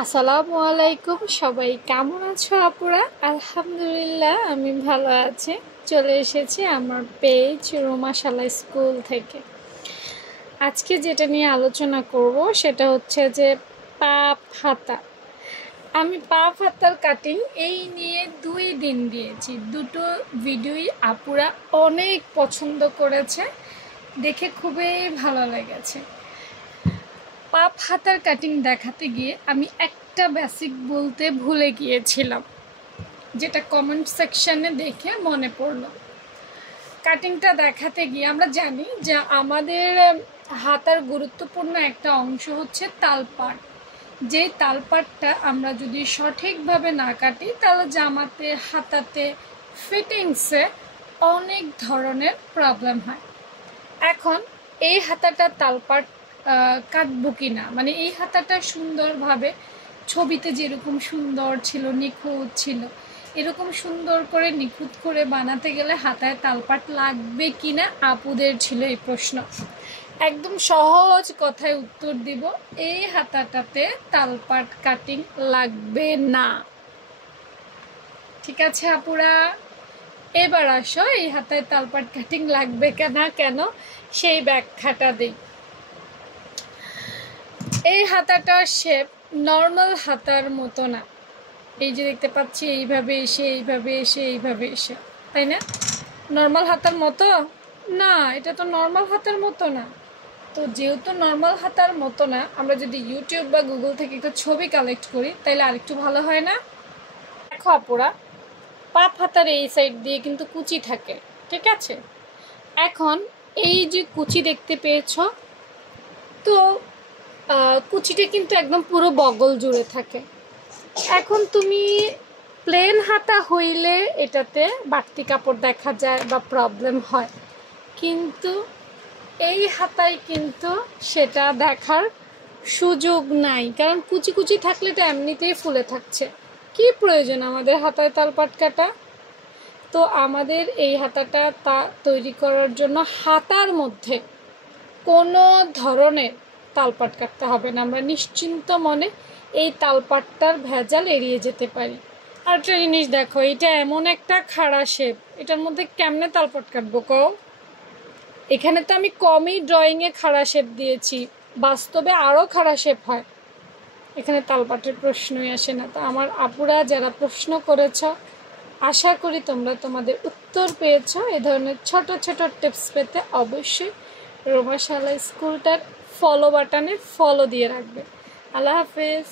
আসসালামু আলাইকুম, সবাই কেমন আছো আপুরা? আলহামদুলিল্লাহ আমি ভালো আছি। চলে এসেছি আমার পেজ রোমাশালা স্কুল থেকে। আজকে যেটা নিয়ে আলোচনা করব সেটা হচ্ছে যে পাপ হাতা। আমি পাপ হাতার কাটিং এই নিয়ে 2 দিন দিয়েছি। দুটো ভিডিওই আপুরা অনেক পছন্দ করেছে, দেখে খুবই ভালো লেগেছে। পাপ হাতার কাটিং দেখাতে গিয়ে আমি একটা বেসিক বলতে ভুলে গিয়েছিলাম, যেটা কমেন্ট সেকশনে দেখে মনে পড়লো। কাটিংটা দেখাতে গিয়ে আমরা জানি যে আমাদের হাতার গুরুত্বপূর্ণ একটা অংশ হচ্ছে তালপাট। যে তালপাটটা আমরা যদি সঠিকভাবে না কাটি তাহলে জামাতে, হাতাতে, ফিটিংসে অনেক ধরনের প্রবলেম হয়। এখন এই হাতাটা তালপাট কাটবো কিনা, মানে এই হাতাটা সুন্দরভাবে ছবিতে যেরকম সুন্দর ছিল, নিখুঁত ছিল, এরকম সুন্দর করে নিখুঁত করে বানাতে গেলে হাতায় তালপাট লাগবে কিনা আপুদের ছিল এই প্রশ্ন। একদম সহজ কথায় উত্তর দিব, এই হাতাটাতে তালপাট কাটিং লাগবে না। ঠিক আছে আপুরা, এবার আসো এই হাতায় তালপাট কাটিং লাগবে কেন সেই ব্যাখ্যাটা দিই। এই হাতাটার শেপ নর্মাল হাতার মতো না। এই যে দেখতে পাচ্ছি এইভাবে এসে এইভাবে এসে এইভাবে এসে, তাই না? নর্মাল হাতার মতো না, এটা তো নর্মাল হাতার মতো না। তো যেহেতু নর্মাল হাতার মতো না, আমরা যদি ইউটিউব বা গুগল থেকে একটা ছবি কালেক্ট করি তাহলে আরেকটু ভালো হয় না? দেখো আপুরা, পাপ হাতার এই সাইড দিয়ে কিন্তু কুচি থাকে, ঠিক আছে? এখন এই যে কুচি দেখতে পেয়েছ, তো কুচিটা কিন্তু একদম পুরো বগল জুড়ে থাকে। এখন তুমি প্লেন হাতা হইলে এটাতে বাড়তি কাপড় দেখা যায় বা প্রবলেম হয়, কিন্তু এই হাতায় কিন্তু সেটা দেখার সুযোগ নাই, কারণ কুচি কুচি থাকলে তো এমনিতেই ফুলে থাকছে। কি প্রয়োজন আমাদের হাতায় তালপাট কাটা? তো আমাদের এই হাতাটা তৈরি করার জন্য হাতার মধ্যে কোনো ধরনের তালপাট কাটতে হবে না। আমরা নিশ্চিন্ত মনে এই তালপাটটার ভেজাল এড়িয়ে যেতে পারি। আর একটা জিনিস দেখো, এটা এমন একটা খাড়া শেপ, এটার মধ্যে কেমনে তালপাট কাটবো কও? এখানে তো আমি কমই ড্রয়িংয়ে খাড়া শেপ দিয়েছি, বাস্তবে আরও খাড়া শেপ হয়। এখানে তালপাটের প্রশ্নই আসে না। তো আমার আপুরা যারা প্রশ্ন করেছ, আশা করি তোমরা তোমাদের উত্তর পেয়েছ। এ ধরনের ছোট ছোট টিপস পেতে অবশ্যই রোমাশালা স্কুলটার ফলো বাটনে ফলো দিয়ে রাখবে। আল্লাহ হাফেজ।